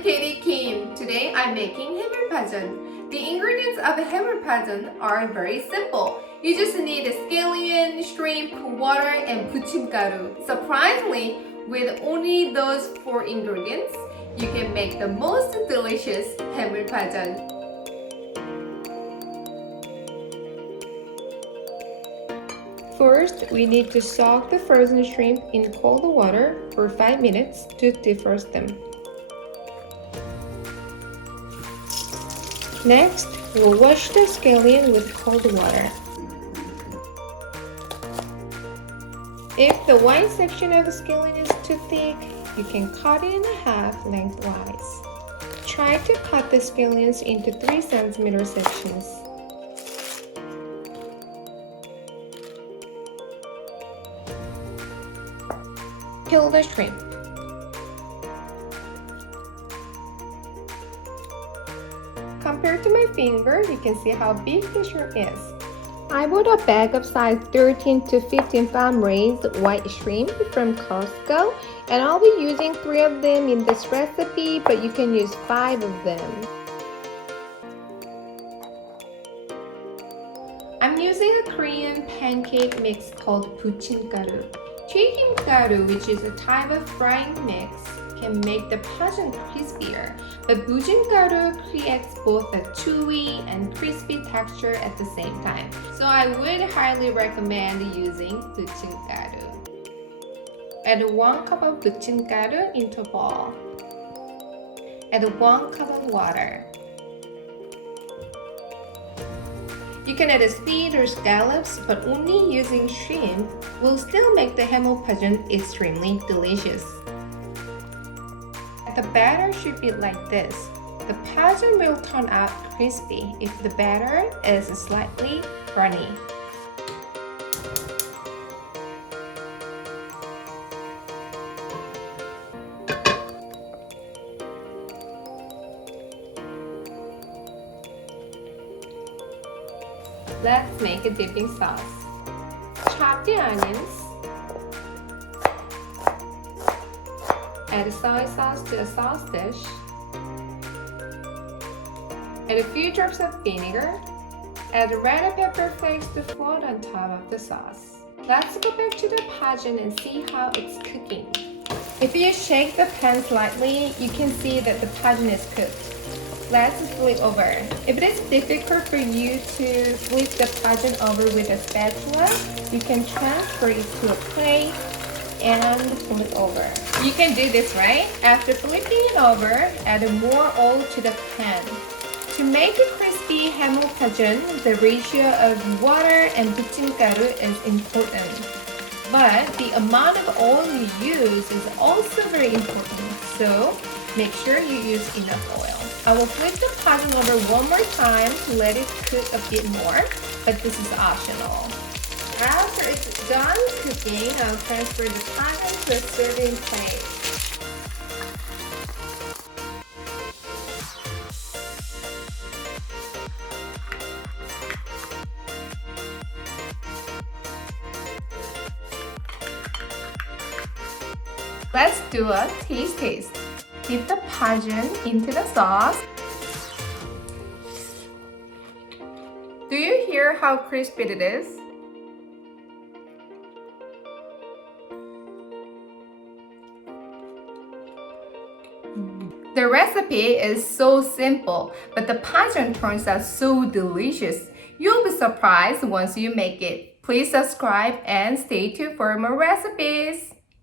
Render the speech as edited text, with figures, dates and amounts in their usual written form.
I'm Katie Kim. Today I'm making 해물파전. The ingredients of 해물파전 are very simple. You just need scallion, shrimp, water, and 부침가루. Surprisingly, with only those 4 ingredients, you can make the most delicious 해물파전. First, we need to soak the frozen shrimp in cold water for 5 minutes to defrost them. Next, we'll wash the scallion with cold water. If the white section of the scallion is too thick, you can cut it in half lengthwise. Try to cut the scallions into 3 cm sections. Peel the shrimp. Compared to my finger, you can see how big the shrimp is. I bought a bag of size 13 to 15 pound raised white shrimp from Costco, and I'll be using 3 of them in this recipe, but you can use 5 of them. I'm using a Korean pancake mix called 부침가루. 튀김가루, which is a type of frying mix, can make the pajeon crispier, but 부침가루 creates both a chewy and crispy texture at the same time. So I would highly recommend using 부침가루. Add 1 cup of 부침가루 into a bowl. Add 1 cup of water. You can add squid or scallops, but only using shrimp will still make the 해물파전 extremely delicious. The batter should be like this. The pajeon will turn out crispy if the batter is slightly runny. Let's make a dipping sauce. Chop the onions. Add soy sauce to a sauce dish. Add a few drops of vinegar. Add red pepper flakes to float on top of the sauce. Let's go back to the pajeon and see how it's cooking. If you shake the pan slightly, you can see that the pajeon is cooked. Let's flip over. If it is difficult for you to flip the pajeon over with a spatula, you can transfer it to a plate and flip over. You can do this, right? After flipping it over, add more oil to the pan. To make a crispy 해물파전, the ratio of water and 부침가루 is important. But the amount of oil you use is also very important, so make sure you use enough oil. I will flip the pajeon over one more time to let it cook a bit more, but this is optional. After it's done cooking, I'll transfer the pajeon to a serving plate. Let's do a taste test. Dip the pajeon into the sauce. Do you hear how crispy it is? The recipe is so simple, but the pajeon turns out so delicious. You'll be surprised once you make it. Please subscribe and stay tuned for more recipes.